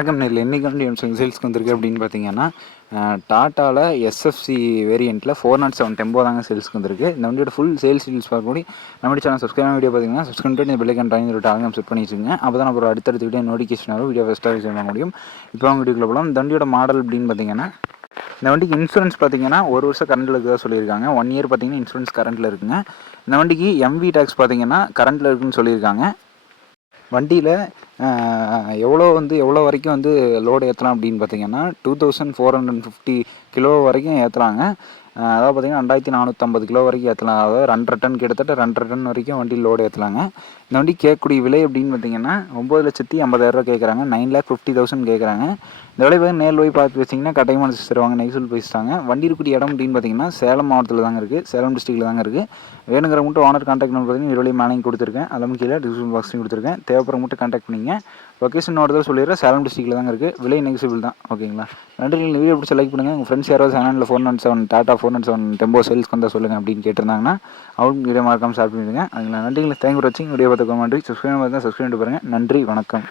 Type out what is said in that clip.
வணக்கம் நேரில் இன்றைக்கி வந்து சேல்ஸ்க்கு வந்திருக்கு அப்படின்னு பார்த்தீங்கன்னா டாட்டாவில் எஸ்எஃப்சி வேரியண்ட்டில் 407 டெம்போ தாங்க சேல்ஸ்க்கு வந்திருக்கு. இந்த வண்டியோட ஃபுல் சேல்ஸ் டீல்ஸ் பார்க்கக்கூடிய நம்ம சேனல் சப்ஸ்கிரைப் வீடியோ பார்த்தீங்கன்னா சப்ஸ்கிரைப் பண்ணி இந்த பெல்லைக்கன் ட்ராயிங் ஒரு டார்கம் செட் பண்ணி வச்சுங்க. அப்போ தான் அப்புறம் அடுத்தடுத்த வீடியோ நோட்டிஃபிகேஷன் வரும், வீடியோ ஃபஸ்ட்டாக விஷயம் பண்ண முடியும். இப்போ அவங்க வீடியோக்குள்ள போகலாம். இந்த வண்டியோட மாடல் அப்படின்னு பார்த்தீங்கன்னா இந்த வண்டிக்கு இன்சூரன்ஸ் பார்த்தீங்கன்னா 1 வருஷம் கரண்டில் இருக்குதா சொல்லியிருக்காங்க. 1 இயர் பார்த்தீங்கன்னா இன்சூரன்ஸ் கரண்டில் இருக்குங்க. இந்த வண்டிக்கு எம்வி டேக்ஸ் பார்த்தீங்கன்னா கரண்டில் இருக்குன்னு சொல்லியிருக்காங்க. வண்டியில் எவ்வளோ வரைக்கும் வந்து லோடு ஏற்றலாம் அப்படின்னு பார்த்தீங்கன்னா 2450 கிலோ வரைக்கும் ஏற்றலாங்க. அதாவது பார்த்தீங்கன்னா 2450 கிலோ வரைக்கும் ஏற்றலாம். அதாவது 2.5 டன் கிட்டத்தட்ட 2.5 டன் வரைக்கும் வண்டி லோடு ஏற்றலாங்க. இந்த வண்டி கேட்கக்கூடிய விலை அப்படின்னு பார்த்தீங்கன்னா 9,50,000 கேட்குறாங்க. 9,50,000 கேட்குறாங்க. இந்த விலை பார்த்தீங்கன்னா நேரில் போய் பார்த்து வச்சிங்கன்னா கட்டாயமான தருவாங்க, நெய்சூல் பேசிட்டாங்க. வண்டி இருக்கக்கூடிய இடம் அப்படின்னு பார்த்தீங்கன்னா சேலம் மாவட்டத்தில் தாங்க இருக்குது, சேலம் டிஸ்ட்ரிக்டில் தாங்க இருக்குது. வேணுங்கிற மட்டும் ஓனர் கான்டாக்ட் நம்பர் பார்த்தீங்கன்னா இருவழி மேலேயும் கொடுத்துருக்கேன், அதெல்லாம் கீழே டிஸ்கிரிப்ஷன் பாக்ஸ்லையும் கொடுத்துருக்கேன். தேவைப்படுற மட்டும் கான்டாக்ட் பண்ணிங்க. லொக்கேஷன் ஒருத்தர் சொல்லிடுறேன், சேலம் டிஸ்ட்ரிக்டில் தாங்க இருக்குது. விலை நெகிசிபிள் தான். ஓகேங்களா? நன்றி. இந்த வீடியோ பிடிச்ச லைக் பண்ணுங்கள். உங்கள் ஃப்ரெண்ட்ஸ் யாராவது சேனலில் 407 டாட்டா 407 டெம்போ சேல்ஸ்க்கு வந்தால் சொல்லுங்கள் அப்படின்னு கேட்டிருந்தாங்கன்னா அவங்க வீடியோ மறக்காமல் ஷேர் பண்ணிவிடுங்க. அதுங்களா நன்றிகளை தேங்க் ஃபார் வாட்சிங். வீடியோ பார்த்துக்கோங்க. நன்றி. சப்ஸ்கிரைப் பண்ணி பாருங்கள். நன்றி, வணக்கம்.